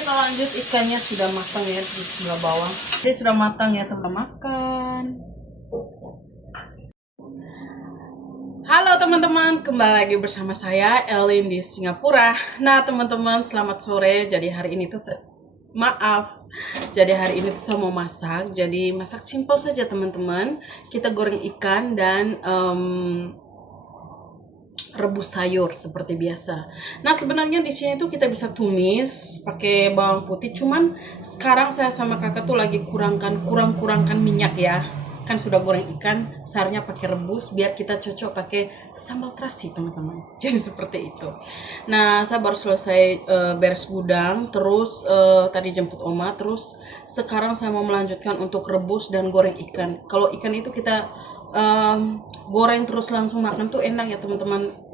kita lanjut, ikannya sudah matang ya di sebelah bawah. Jadi sudah matang ya teman makan. Halo teman-teman, kembali lagi bersama saya Elin di Singapura. Nah teman-teman, selamat sore. Jadi hari ini tuh Jadi hari ini tuh saya mau masak. Jadi masak simpel saja teman-teman. Kita goreng ikan dan rebus sayur seperti biasa. Nah sebenarnya di sini tuh kita bisa tumis pakai bawang putih. Cuman sekarang saya sama kakak tuh lagi kurangkan minyak ya. Kan sudah goreng ikan, seharusnya pakai rebus biar kita cocok pakai sambal terasi teman-teman. Jadi seperti itu. Nah saya baru selesai beres gudang, terus tadi jemput oma, terus sekarang saya mau melanjutkan untuk rebus dan goreng ikan. Kalau ikan itu kita goreng terus langsung makan tuh enak ya teman-teman.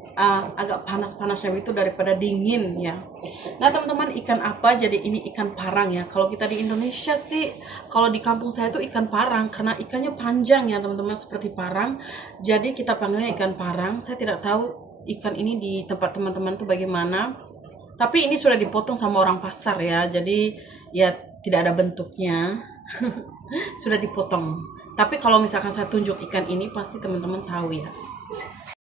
Agak panas-panasnya itu daripada dingin ya. Nah teman-teman, ikan apa? Jadi ini ikan parang ya. Kalau kita di Indonesia sih, kalau di kampung saya itu ikan parang karena ikannya panjang ya teman-teman, seperti parang. Jadi kita panggilnya ikan parang. Saya tidak tahu ikan ini di tempat teman-teman tuh bagaimana. Tapi ini sudah dipotong sama orang pasar ya. Jadi ya tidak ada bentuknya. Sudah dipotong. Tapi kalau misalkan saya tunjuk ikan ini pasti teman-teman tahu ya.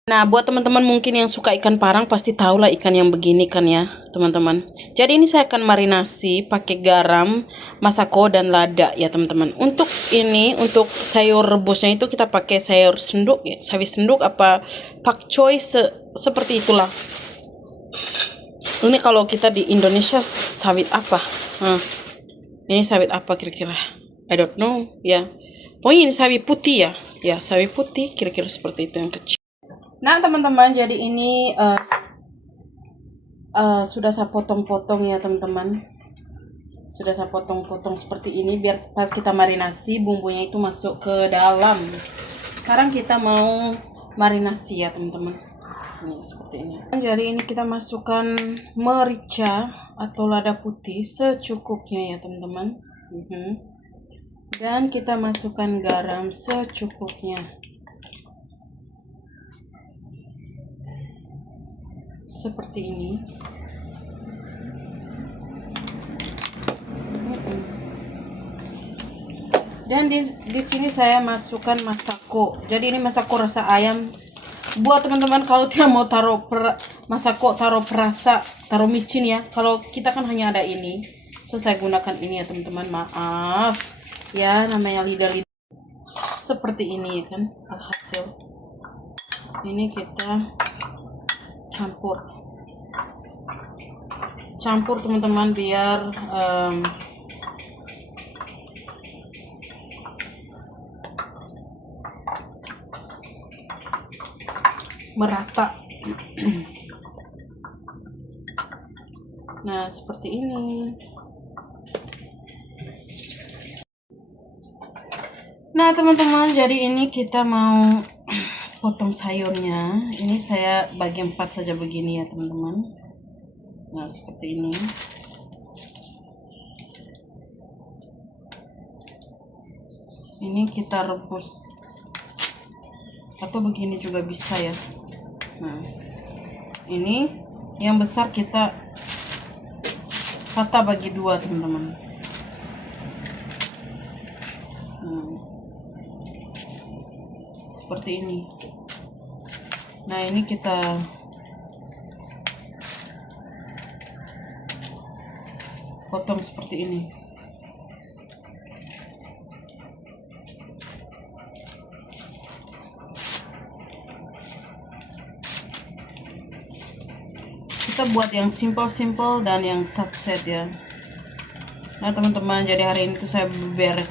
Nah, buat teman-teman mungkin yang suka ikan parang pasti tahu lah ikan yang begini kan ya, teman-teman. Jadi ini saya akan marinasi pakai garam, masako dan lada ya, teman-teman. Untuk untuk sayur rebusnya itu kita pakai sayur senduk ya, sawi senduk apa pakcoy seperti itulah. Ini kalau kita di Indonesia sawit apa? Ini sawit apa kira-kira? I don't know ya. Pokoknya ini sawi putih ya. Ya, sawi putih kira-kira seperti itu yang kecil. Nah teman-teman, jadi ini sudah saya potong-potong ya teman-teman. Sudah saya potong-potong seperti ini biar pas kita marinasi bumbunya itu masuk ke dalam. Sekarang kita mau marinasi ya teman-teman. Ini seperti ini. Jadi ini kita masukkan merica atau lada putih secukupnya ya teman-teman. Dan kita masukkan garam secukupnya. Seperti ini. Dan di sini saya masukkan masako. Jadi ini masako rasa ayam. Buat teman-teman kalau tidak mau taruh masako, taruh perasa, taruh micin ya. Kalau kita kan hanya ada ini. So saya gunakan ini ya teman-teman. Maaf. Ya namanya lidah-lidah. Seperti ini ya kan hasil. Ini kita campur teman-teman biar merata. Nah seperti ini. Nah teman-teman, jadi ini kita mau potong sayurnya. Ini saya bagi 4 saja begini ya teman-teman. Nah seperti ini. Ini kita rebus atau begini juga bisa ya. Nah ini yang besar kita patah bagi 2 teman-teman. Seperti ini. Nah ini kita potong seperti ini. Kita buat yang simple dan yang set ya. Nah teman-teman, jadi hari ini tuh saya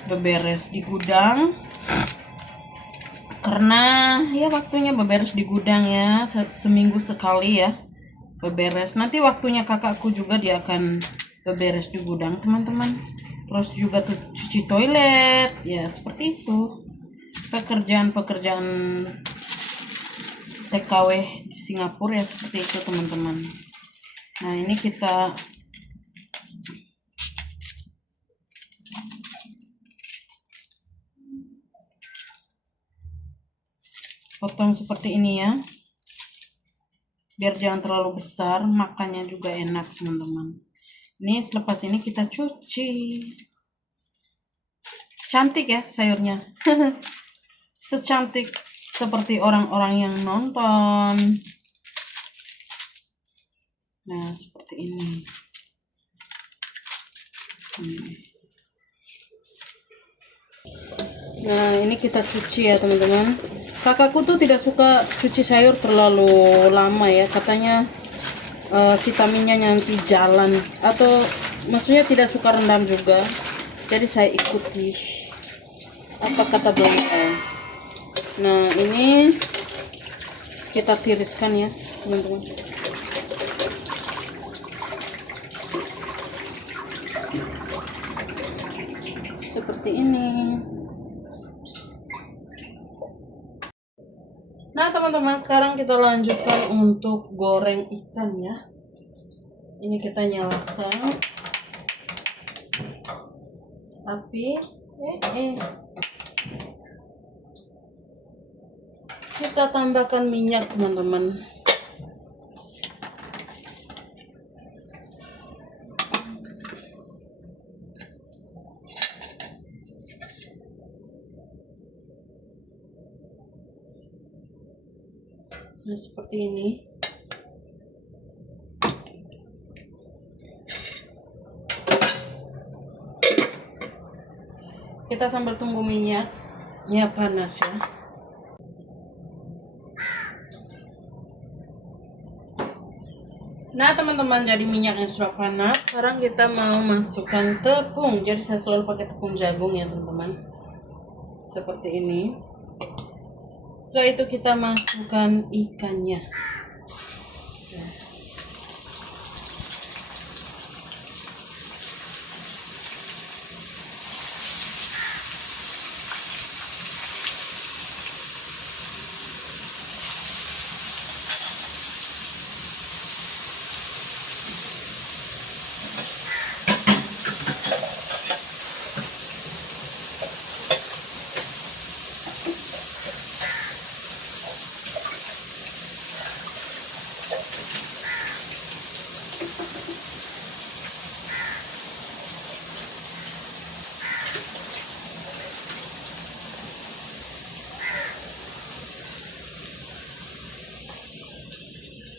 beberes di gudang karena ya waktunya beberes di gudang ya, seminggu sekali ya beberes. Nanti waktunya kakakku juga dia akan beberes di gudang teman-teman. Terus juga tuh cuci toilet ya, seperti itu pekerjaan TKW di Singapura ya, seperti itu teman-teman. Nah ini kita potong seperti ini ya, biar jangan terlalu besar, makannya juga enak teman-teman. Ini selepas ini kita cuci. Cantik ya sayurnya. Secantik seperti orang-orang yang nonton. Nah, seperti ini. Nah, ini kita cuci ya teman-teman. Kakakku tuh tidak suka cuci sayur terlalu lama ya. Katanya vitaminnya nanti jalan. Atau maksudnya tidak suka rendam juga. Jadi saya ikuti apa kata beliau. Nah, ini kita tiriskan ya teman-teman. Seperti ini. Nah teman-teman, sekarang kita lanjutkan untuk goreng ikannya. Ini kita nyalakan api. Kita tambahkan minyak teman-teman. Nah, seperti ini. Kita sambil tunggu minyaknya panas ya. Nah teman-teman, jadi minyaknya sudah panas. Sekarang kita mau masukkan tepung. Jadi saya selalu pakai tepung jagung ya teman-teman. Seperti ini. Setelah itu kita masukkan ikannya.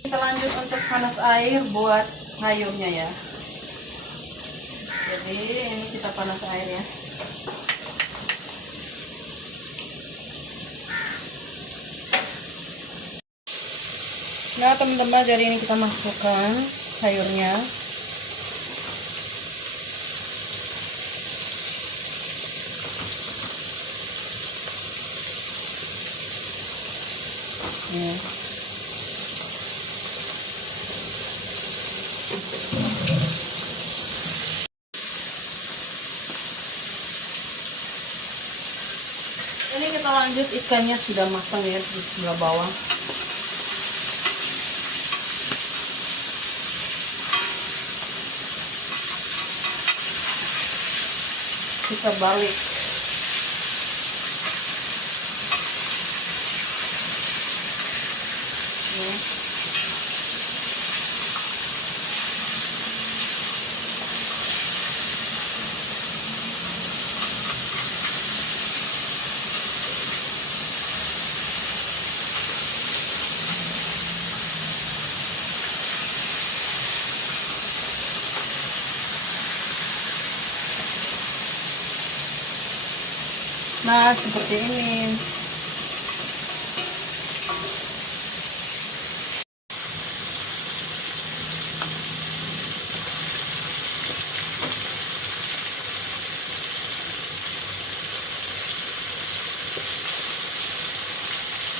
Kita lanjut untuk panas air buat sayurnya ya. Jadi ini kita panas air ya. Nah teman-teman, jadi ini kita masukkan sayurnya. Ya. Ini kita lanjut, ikannya sudah matang ya di sebelah bawah. Kita balik. Ya. Nah, seperti ini.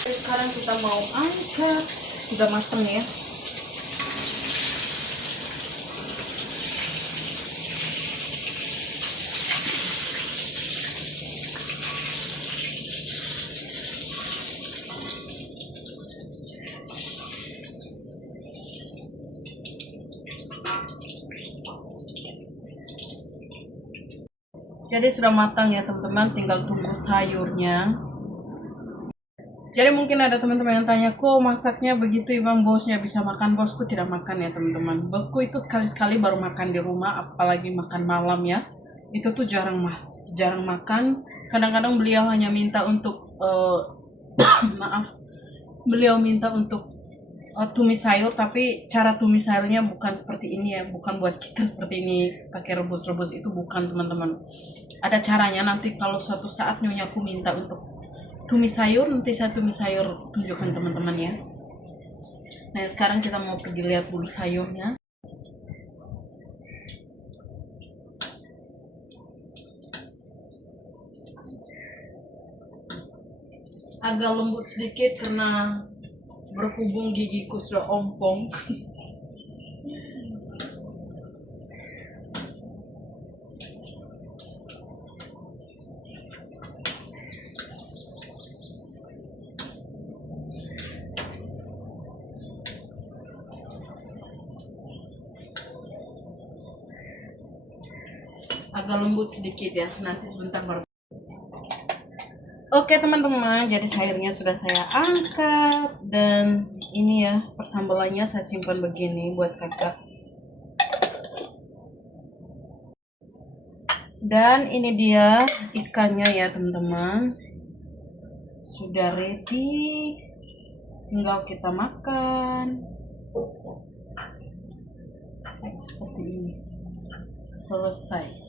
Sekarang kita mau angkat. Sudah matang ya. Jadi sudah matang ya teman-teman, tinggal tunggu sayurnya. Jadi mungkin ada teman-teman yang tanya, kok masaknya begitu Bang, bosnya bisa makan? Bosku tidak makan ya teman-teman. Bosku itu sekali-sekali baru makan di rumah, apalagi makan malam ya. Itu tuh jarang jarang makan. Kadang-kadang beliau hanya minta untuk maaf, beliau minta untuk tumis sayur, tapi cara tumis sayurnya bukan seperti ini ya, bukan buat kita seperti ini pakai rebus-rebus, itu bukan teman-teman. Ada caranya, nanti kalau suatu saat nyonya aku minta untuk tumis sayur, nanti saya tumis sayur tunjukkan teman-teman ya. Nah sekarang kita mau pergi lihat bulu sayurnya. Agak lembut sedikit karena berhubung gigiku sudah ompong. Agak lembut sedikit ya, nanti sebentar baru. Oke teman-teman, jadi sayurnya sudah saya angkat, dan ini ya persambalannya saya simpan begini buat kakak. Dan ini dia ikannya ya teman-teman, sudah ready, tinggal kita makan. Seperti ini, selesai.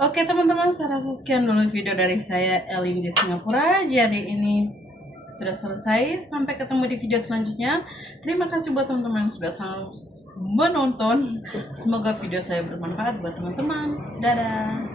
Oke teman-teman, saya rasa sekian dulu video dari saya, Elin di Singapura. Jadi ini sudah selesai. Sampai ketemu di video selanjutnya. Terima kasih buat teman-teman yang sudah selalu menonton. Semoga video saya bermanfaat buat teman-teman. Dadah.